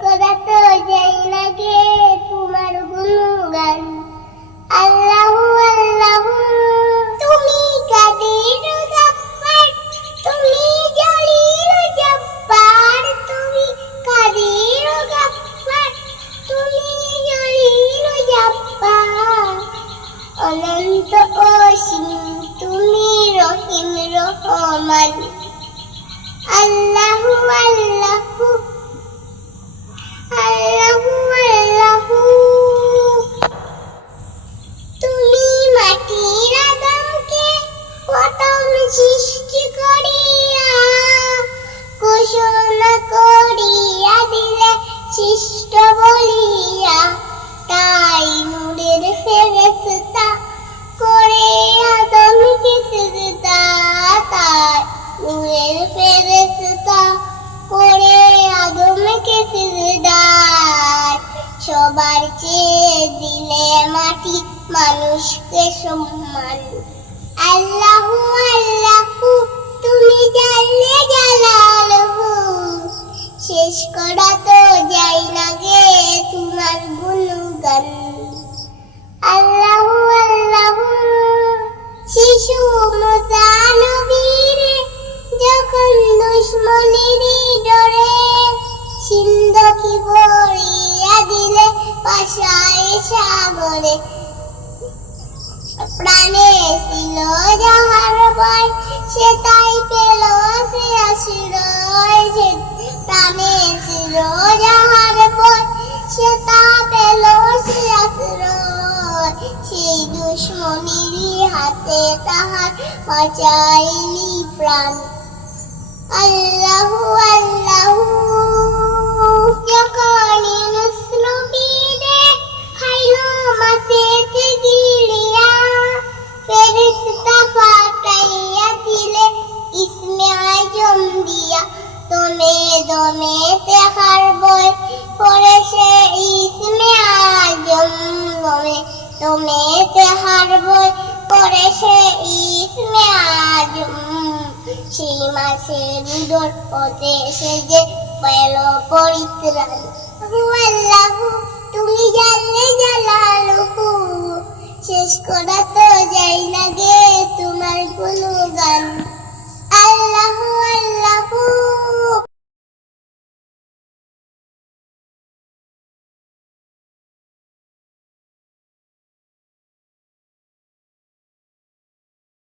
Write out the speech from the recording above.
তো তোমার গুণগান আল্লাহ আল্লাহ তুমি তুমি তুমি তুমি অনন্ত অসীম, তুমি রহিম রহমান। আল্লাহ আল্লাহ সৃষ্ট বলিয়া তাই নূরের ফেরেশতা করে আদমকে সিজদা তাই নূরের ফেরেশতা করে সবার চেয়ে দিলে মাটি মানুষকে সম্মান। আল্লাহু আল্লাহু, তুমি জানলে জালালহু। শেষ করা সিন্ধকি ভরিয়া দিলে, পাশায় সাগরে। প্রাণে ছিল যাহার ভয়, সে তাই পেল সে আশ্রয় প্রাণে ছিল যাহার ভয়, সে তা পেল সে আশ্রয় সেই দুশ্মনিরই হাতে তাহার বাঁচাইলি প্রাণ। আল্লাহু আল্লাহু। দমে দমে তেহার বই পড়ে সে ইসমে আজম। দমে দমে তেহার বই পড়ে সে ইসমে আজম। সেই মাসের উদর হতে সে যে পেল পরিত্রাণ। আল্লাহু, তুমি জানলে জালালহু। শেষ করা তো যাই না গে তোমার গুণগান। আল্লাহু আল্লাহু।